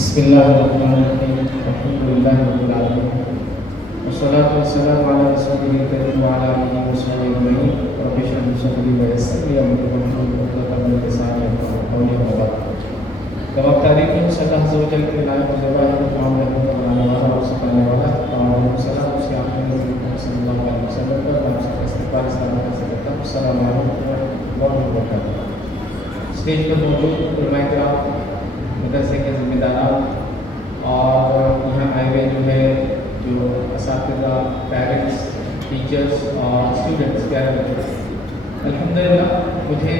بسم الله الرحمن الرحيم الحمد لله رب العالمين والصلاة والسلام على رسوله الكريم وعلى آله وصحبه أجمعين رب اشرح لي صدري ويسر لي أمري واحلل عقدة من لساني يفقهوا قولي أما بعد تمام تعریفیں اس اللہ عز و جل کے لائق و ذبائح تمام رحمت بنانے والا اور سکھانے والا تمام السلام اس کے آخری نبی محمد صلی اللہ علیہ وسلم پر میں آپ سے استقبال سلام سے کرتا ہوں السلام علیکم ورحمۃ اللہ وبرکاتہ. اسٹیج پر موجود علماء کرام مدرسے کے ذمہ داران اور یہاں آئے ہوئے جو اساتذہ پیرنٹس ٹیچرس اور اسٹوڈنٹس پیارے بچے الحمدللہ مجھے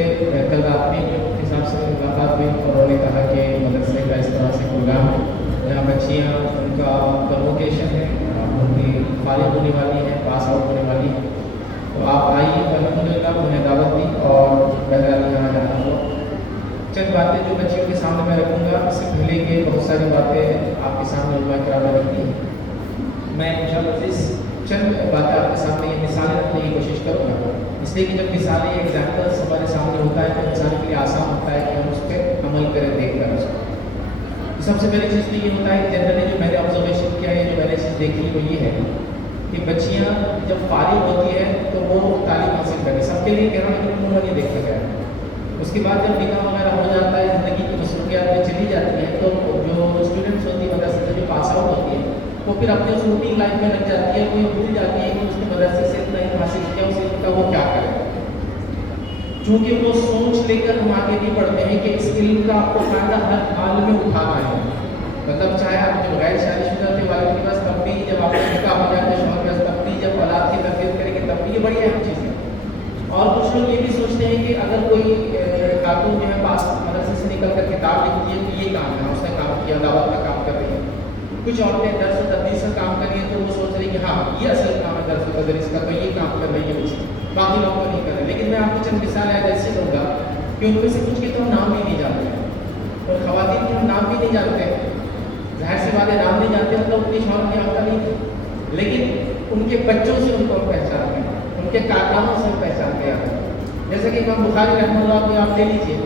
کل رات میں کے حساب سے ملاقات ہوئی اور انہوں نے کہا کہ مدرسے کا اس طرح سے پروگرام ہے جہاں بچیاں ان کا کنوکیشن ہے ان کی فارغ ہونے والی ہیں پاس آؤٹ ہونے والی ہیں تو آپ آئیے الحمدللہ انہیں دعوت دی اور بہرحال یہاں جانا ہوا. چند باتیں جو بچیوں کے سامنے میں رکھوں گا اس سے پہلے کہ بہت ساری باتیں آپ کے سامنے علماء کرام نے رکھی ہیں میں انشاءاللہ چند باتیں آپ کے سامنے یہ مثالیں رکھنے کی کوشش کروں گا اس لیے کہ جب مثالیں ایگزامپلس ہمارے سامنے ہوتا ہے تو انسان کے لیے آسان ہوتا ہے کہ ہم اس پہ عمل کریں دیکھ کر اس کو. سب سے پہلی چیز تو یہ ہوتا ہے کہ جنرلی جو میں نے آبزرویشن کیا ہے جو میں نے چیز دیکھی وہ یہ ہے کہ بچیاں جب فارغ ہوتی ہے تو وہ تعلیم حاصل کریں سب کے لیے کہہ رہا ہوں کہ عموماً یہ دیکھا گیا ہے. اس کے بعد جب نکاح وغیرہ ہو جاتا ہے زندگی کی مصروفیات میں چلی جاتی ہیں تو جو اسٹوڈنٹس ہوتی ہے مدرسے سے جو پاس آؤٹ ہوتی ہے وہ پھر اپنے اس روٹین لائف میں لگ جاتی ہے وہ یہ بھول جاتی ہے کہ اس نے مدرسے سے اتنا علم حاصل کیا اس علم کا وہ کیا کرے. چونکہ وہ سوچ لے کر ہم آگے نہیں بڑھتے ہیں کہ اس علم کا آپ کو فائدہ ہر حال میں اٹھانا ہے. مطلب چاہے آپ جب غیر شادی شدہ تھے والد کے پاس تب بھی جب آپ کا نکاح ہو جاتا ہے شوہر کے پاس تب بھی جب اولاد کی تربیت کریں گے تب بھی یہ بڑی اہم چیز ہے. اور کچھ لوگ یہ بھی سوچتے ہیں کہ اگر کوئی خاتون جو ہے پاس مدرسے سے نکل کر کتاب لکھتی ہے تو یہ کام ہے اس نے کام کیا دعوت کا کام کر رہی ہے. کچھ عورتیں درس و تدریس کا کام کر رہی ہیں تو وہ سوچ رہی ہیں کہ ہاں یہ اصل کام ہے درس و تدریس کا تو یہ کام کر رہی ہے کچھ باقی لوگ کو نہیں کر رہے. لیکن میں آپ کو چند مثالیں ایسے دوں گا کہ ان میں سے کچھ کے تو ہم نام بھی نہیں جانتے ہیں اور خواتین کے ہم نام بھی نہیں جانتے ہیں. ظاہر سی بات ہے نام نہیں جانتے مطلب اپنی شوہر کی آتا نہیں تھی لیکن ان کے بچوں سے ان کو پہچانتے ہیں ان کے کارناموں سے پہچانتے ہیں. جیسے کہ امام بخاری رحمہ اللہ کو آپ لے لیجیے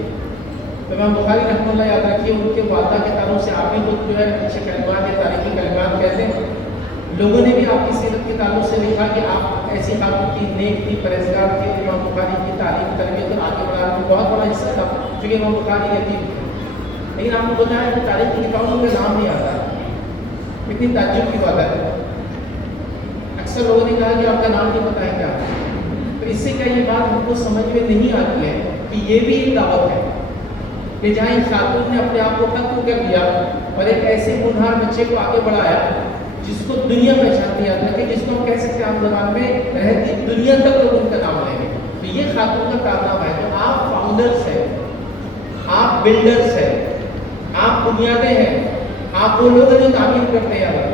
تو امام بخاری رحمہ اللہ یاد رکھیے ان کے والدہ کے تعلق سے آپ بھی خود جو ہے اچھے کلمات یا تاریخی کلمات کہتے ہیں. لوگوں نے بھی آپ کی سیرت کے تعلق سے لکھا کہ آپ ایسی خاتون کی نیک تھی پرہیزگار تھی امام بخاری کی تعلیم تربیت اور آگے بڑھانے میں بہت بڑا حصہ تھا کیونکہ امام بخاری یتیم تھے. لیکن آپ کو بتایا کہ تاریخی کتابوں میں نام نہیں آتا اتنی تعجب کی بات ہے. اکثر لوگوں نے کہا کہ آپ کا نام نہیں پتہ ہے کیا تو اس سے کیا یہ بات ہم کو سمجھ میں نہیں آتی ہے کہ یہ بھی ایک دعوت ہے کہ جہاں ایک خاتون نے اپنے آپ کو ختم کر دیا اور ایک ایسے ہونہار بچے کو آگے بڑھایا جس کو دنیا پہچانتی ہے کہ جس کو ہم کہہ سکتے ہیں عام زبان میں رہتی دنیا تک لوگ ان کا نام لیں گے. تو یہ خاتون کا کارنامہ ہے. تو آپ فاؤنڈرس ہیں آپ بلڈرس ہیں آپ بنیادیں ہیں آپ وہ لوگ ہیں جو تعمیر کرتے ہیں.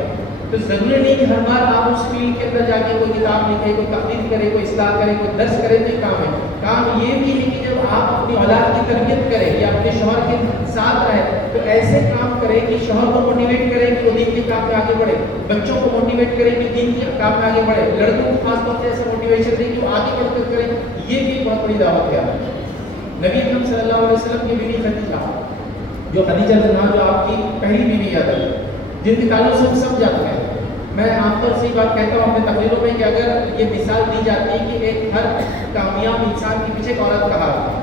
تو ضروری نہیں کہ ہر بار آپ اس فیلڈ کے اندر جا کے کوئی کتاب لکھے کوئی تحقیق کرے کوئی اصلاح کرے کوئی درس کرے تو کام ہے. کام یہ بھی ہے کہ جب آپ اپنی اولاد کی تربیت کریں یا اپنے شوہر کے ساتھ رہیں تو ایسے کام کریں کہ شوہر کو موٹیویٹ کریں کہ وہ دین کے کام میں آگے بڑھے بچوں کو موٹیویٹ کریں کہ دین کے کام میں آگے بڑھے لڑکوں کو خاص طور سے ایسا موٹیویشن دیں کہ وہ آگے بڑھ کر کریں. یہ بھی ایک بہت بڑی دعوت ہے. نبی اکرم صلی اللہ علیہ وسلم کی بیوی خدیجہ جو خدیجہ جو آپ کی پہلی بیوی یاد ہے جن کے تعلق سے ہم سب جانتے ہیں. میں عام طور سے یہ بات کہتا ہوں اپنے تقریروں میں کہ اگر یہ مثال دی جاتی ہے کہ ایک ہر کامیاب انسان کے پیچھے ایک عورت کا ہاتھ ہے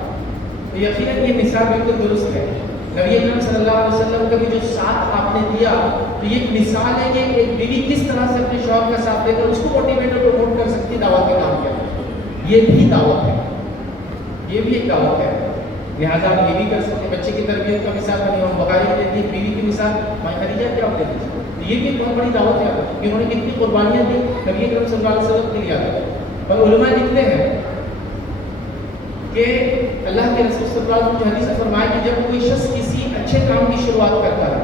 تو یقیناً یہ مثال بالکل درست ہے. نبی اکرم صلی اللہ علیہ وسلم کا بھی جو ساتھ آپ نے دیا تو یہ ایک مثال ہے کہ ایک بیوی کس طرح سے اپنے شوہر کا ساتھ دے کر اس کو موٹیویٹ اور پروموٹ کر سکتی ہے دعوت کا کام کیا. یہ بھی دعوت ہے یہ بھی ایک دعوت ہے. لہٰذا آپ یہ بھی کر سکتے ہیں. بچے کی تربیت کا مثال بنی امام بخاری کی دیتی ہے بیوی کی مثال ماں خدیجہ کیا آپ دیتے ہیں. یہ بھی ایک بہت بڑی دعوت ہے کہ انہوں نے کتنی قربانیاں دی نبی اکرم صلی اللہ علیہ وسلم کے لیے آتا. اور علماء لکھتے ہیں کہ اللہ کے رسول صلی اللہ علیہ وسلم حدیث میں فرمایا کہ جب کوئی شخص کسی اچھے کام کی شروعات کرتا ہے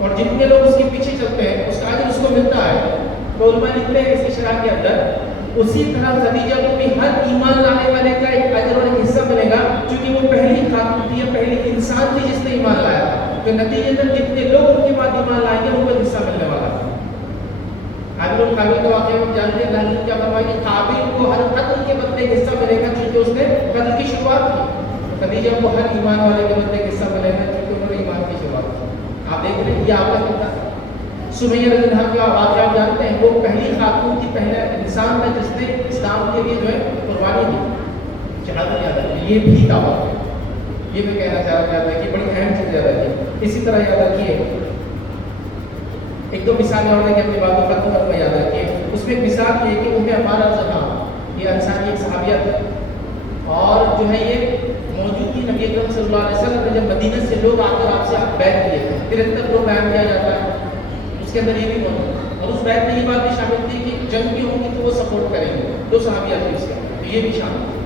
اور جتنے لوگ اس کے پیچھے چلتے ہیں اس کا اجر اس کو ملتا ہے تو علماء لکھتے ہیں اسی شرح کے اندر اسی طرح خدیجہ کو بھی ہر ایمان لانے والے کا ایک اجر اور ایک حصہ ملے گا کیونکہ وہ پہلی خاتون تھی یا پہلی انسان تھی جس نے ایمان لایا تھا. تو نتیجے میں جتنے لوگ ان کے بعد ایمان لائیں گے ان کو حصہ ملنے والا ہے. قابل اور قابل کا واقعہ ہم جانتے ہیں اللہ نے کیا فرمایا کہ قابل کو ہر قتل کے بدلے حصہ ملے گا کیونکہ اس نے قتل کی شروعات کی. خدیجہ کو ہر ایمان والے کے بدلے حصہ ملے گا کیونکہ انہوں نے ایمان کی شروعات کی. آپ دیکھ رہے ہیں یہ آپ کا کتنا سمیہ رضی اللہ عنہا کا واقعہ آپ جانتے ہیں، وہ پہلی خاتون کی، پہلا انسان تھا جس نے اسلام کے لیے جو ہے قربانی دی، شہادت یاد رکھیے، یہ بھی دعوت ہے۔ یہ میں کہنا چاہ رہا تھا کہ بڑی اہم چیز یاد رکھیے۔ اسی طرح یاد رکھیے ایک دو مثالیں اور کہ اپنی باتوں ختم کروں میں یاد رکھیے، اس میں ایک مثال یہ کہ ام عمارہ زہرا یہ انصاری ایک صحابیہ تھی، اور جو ہے یہ موجود تھی نبی اکرم صلی اللہ علیہ وسلم نے جب مدینہ سے لوگ آ کر آپ سے بیعت لیے تھے، 73 لوگ بیعت کیا جاتا ہے، اس کے اندر یہ بھی موجود، اور اس بیعت میں یہ بات بھی شامل تھی کہ جنگ بھی ہوگی تو وہ سپورٹ کریں گے، دو صحابیہ تھے اس کے اندر، تو یہ بھی شامل تھی۔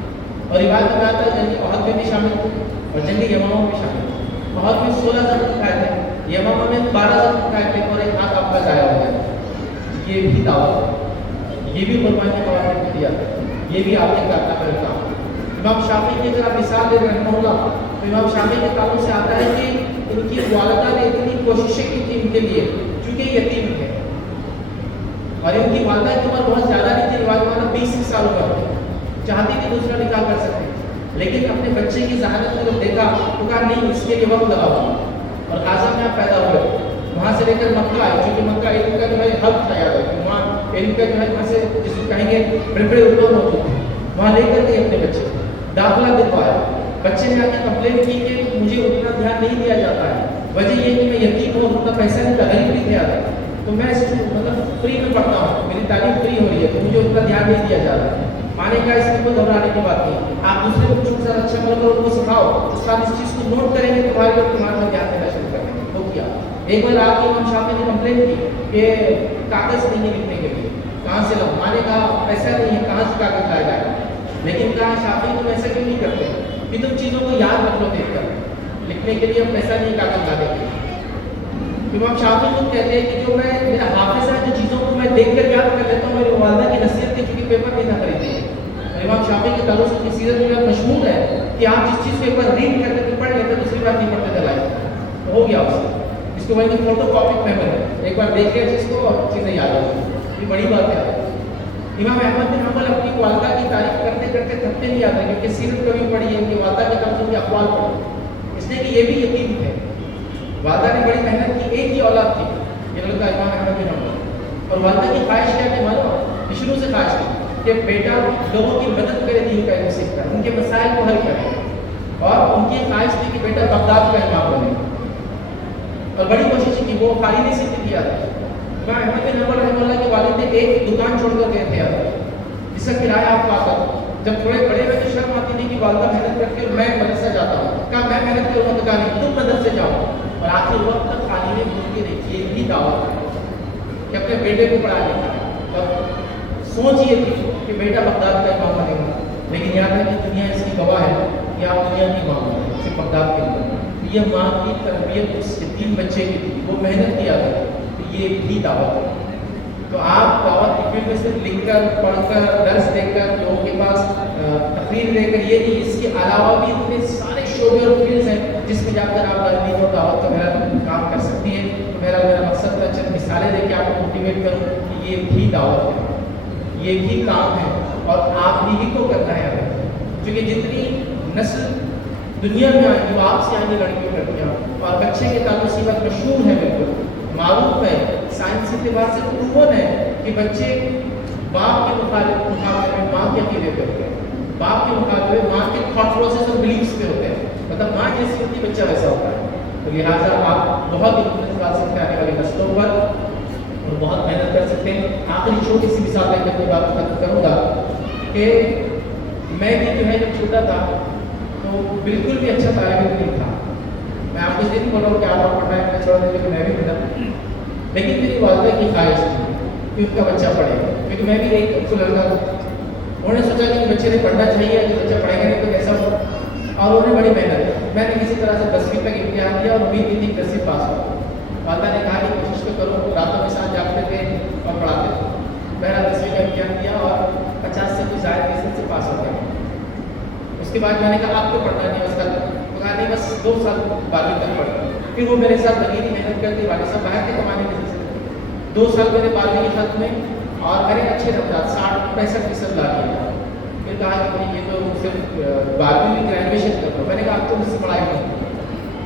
اور روایت میں آتا ہے جنگ احد میں بھی شامل تھی اور جنگ یمامہ میں بھی شامل تھی۔ احد میں 16 زخم کھائے تھے، یمامہ میں 12 زخم کھائے تھے، اور ایک ہاتھ آپ کا ضائع ہو گیا۔ یہ بھی دعوت ہے، یہ بھی قربانی کا واقعہ دیا، یہ بھی آپ کے کارنامے کا کام۔ امام شافعی کی اگر آپ مثال دے رحمہ اللہ، تو امام شافعی کے تعلق سے آتا ہے کہ ان کی والدہ نے اتنی کوششیں کی تھی ان کے لیے، چونکہ یتیم تھے اور ان کی والدہ کی عمر بہت زیادہ نہیں تھی، روایت میں 20 سال عمر تھی، چاہتی تھی دوسرا نکاح کر سکتے، لیکن اپنے بچے کی ذہانت کو جب دیکھا تو کہا نہیں اس کے لیے وقت لگا ہوا، اور غازہ میں آپ پیدا ہوئے، وہاں سے لے کر مکہ آئے، چونکہ مکہ علم کا جو ہے حق تھا، یاد ہے وہاں علم کا جو ہے وہاں سے جس کو کہیں گے بڑے بڑے علماء موجود تھے، وہاں لے کر گئے اپنے بچے کو، داخلہ دلوایا، بچے نے آ کے کمپلین کی کہ مجھے اتنا دھیان نہیں دیا جاتا ہے، وجہ یہ کہ میں یتیم ہوں، اتنا پیسہ نہیں تھا، غریب نہیں تھا، تو میں اس مطلب فری میں پڑھتا ہوں، میری تعلیم فری ہو رہی ہے، تو مجھے اتنا دھیان نہیں دیا جا رہا ہے۔ مانے کا اس میں کوئی گھبرانے کی بات نہیں، آپ دوسرے بچوں کے ساتھ اچھا عمل کرو، ان کو سکھاؤ، اس کا اس چیز کو نوٹ کریں گے، تمہارے لوگ تمہارے میں دھیان دینا شروع کر دیں گے۔ تو کیا ایک بار آپ کے امام شافعی نے کمپلین کی کہ کاغذ نہیں ہے لکھنے کے لیے، کہاں سے لاؤ؟ مانے کہا پیسہ نہیں ہے، کہاں سے کاغذ لایا جائے؟ لیکن کہا شافعی تم ایسا کیوں نہیں کرتے کہ تم چیزوں کو یاد رکھ لو، دیکھ کر لکھنے کے لیے ہم پیسہ نہیں کاغذ لا دیں گے۔ امام شافعی خود کہتے ہیں کہ جو میں میرا حافظ ہے، جو چیزوں کو میں دیکھ کر یاد کر لیتا ہوں، میری والدہ کی نصیحت تھی، چونکہ پیپر نہیں تھا خریدنے۔ امام شافعی کے تعلق سے کی سیرت میں مشہور ہے کہ آپ جس چیز کو ایک بار ریڈ کر کے پڑھ لیتے دوسری بار نہیں پڑھتے چلائے، ہو گیا اس سے، اس کو وہیں فوٹو کاپی میموری، ایک بار دیکھے چیز کو اور چیزیں یاد ہو، یہ بڑی بات ہے۔ امام احمد بن حنبل اپنی والدہ کی تعریف کرتے کرتے تھکتے نہیں آتے، کیونکہ سیرت کبھی پڑھی ہے، ان کی والدہ کے طرف سے ان کے اقوال پڑھے، اس لیے کہ یہ بھی یتیم تھے، والدہ نے بڑی محنت کی، ایک ہی اولاد تھی یہ لڑکا امام احمد بن حنبل، اور والدہ کی خواہش کیا کہ مانو شروع سے خواہش تھی کہ بیٹا لوگوں کی مدد کرے، دین کا علم سیکھ کر ان کے مسائل کو حل کرے، اور ان کی خواہش تھی کہ بیٹا بغداد کا امام بنے، اور بڑی کوشش کی، وہ خالی نہیں سیکھ کیا تھا۔ امام احمد بن حنبل رحمہ اللہ کے والد نے ایک دکان چھوڑ کر گئے تھے جس کا کرایہ آپ کا آتا، جب تھوڑے بڑے ہوئے تو شرم آتی تھی کہ والدہ محنت کرتی اور میں مدرسہ جاتا ہوں، کہا میں محنت کروں گا، کہا نہیں تم مدرسے جاؤ، اور آخر وقت تک خالی میں بھولتی رہی۔ یہ بھی دعوت ہے کہ اپنے بیٹے کو پڑھا لکھا، اور سوچ یہ تھی کہ بیٹا بغداد کا امام بنے گا، لیکن یاد ہے کہ دنیا اس کی گواہ ہے کہ آپ دنیا کی امام بنے، صرف بغداد کے اندر۔ یہ ماں کی تربیت اس یتیم بچے کی تھی، وہ محنت کیا تھا، تو یہ بھی دعوت ہے۔ تو آپ دعوت لکھنے میں صرف لکھ کر پڑھ کر درس دے کر لوگوں کے پاس تقریر دے کر یہ نہیں، اس کے علاوہ بھی اتنے سارے شعبے اور فیلڈز ہیں جس میں جا کر آپ تعلیم اور دعوت کا میرا کام کر سکتی ہیں۔ تو میرا مقصد تھا چند مثالیں دے کے آپ کو موٹیویٹ کروں کہ یہ بھی دعوت ہے، یہ بھی کام ہے، اور آپ ہی کو کرنا ہے ابھی، کیونکہ جتنی نسل دنیا میں آئیں گی وہ آپ سے آئیں گی، لڑکیوں لڑکیاں، اور بچے کے تعلق سے بات مشہور ہے، بالکل معروف ہے، سائنسی اعتبار سے پروون ہے کہ بچے باپ کے مقابلے میں ماں کے عقیدے پہ ہوتے ہیں، باپ کے مقابلے میں ماں کے تھاٹ پروسیس اور بلیفس پہ ہوتے ہیں، مطلب ماں جیسی ہوتی بچہ ویسا ہوتا ہے۔ تو لہٰذا آپ بہت انفلوئنس ڈال سکتے ہیں آنے والی نسلوں پر، اور بہت محنت کر سکتے ہیں۔ آخری چھوٹی سی مثال دے کے اپنی بات ختم کروں گا کہ میں بھی جو ہے جب چھوٹا تھا تو بالکل بھی اچھا طالب علم نہیں تھا، میں آپ کو اس لیے نہیں بول رہا ہوں کہ آپ پڑھنا ہے چھوڑ دیں، لیکن میں بھی پڑھا، لیکن میری والدہ کی خواہش تھی کہ ان کا بچہ پڑھے، کیونکہ میں بھی ایک لڑکا تھا، انہوں نے سوچا کہ بچے نے پڑھنا چاہیے، کہ بچہ پڑھے گا نہیں تو کیسا ہو، اور انہوں نے بڑی محنت کی۔ میں نے کسی طرح سے 10ویں تک امتحان دیا اور امید نہیں تھی 10ویں پاس ہوا۔ والدہ نے کہا کہ کوشش تو کرو، راتوں کے ساتھ جاگتے تھے اور پڑھاتے تھے۔ میرا 10ویں کا امتحان دیا اور 50 سے کچھ زائد فیصد سے پاس ہو گیا۔ اس کے بعد میں نے کہا آپ کو پڑھنا نہیں، بس کہا نہیں بس 2 سال 12ویں تک پڑھا۔ پھر وہ میرے ساتھ لگی تھی، محنت کرتی، والد صاحب باہر کے کمانے کے سلسلے 2 سال میں نے 12ویں کے خط میں اور میرے اچھے نمبرات 60-65% لا دیا۔ کہا کہ یہ تو صرف 12ویں میں گریجویشن کر دو، میں نے کہا آپ تو مجھ سے پڑھائی نہیں،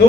2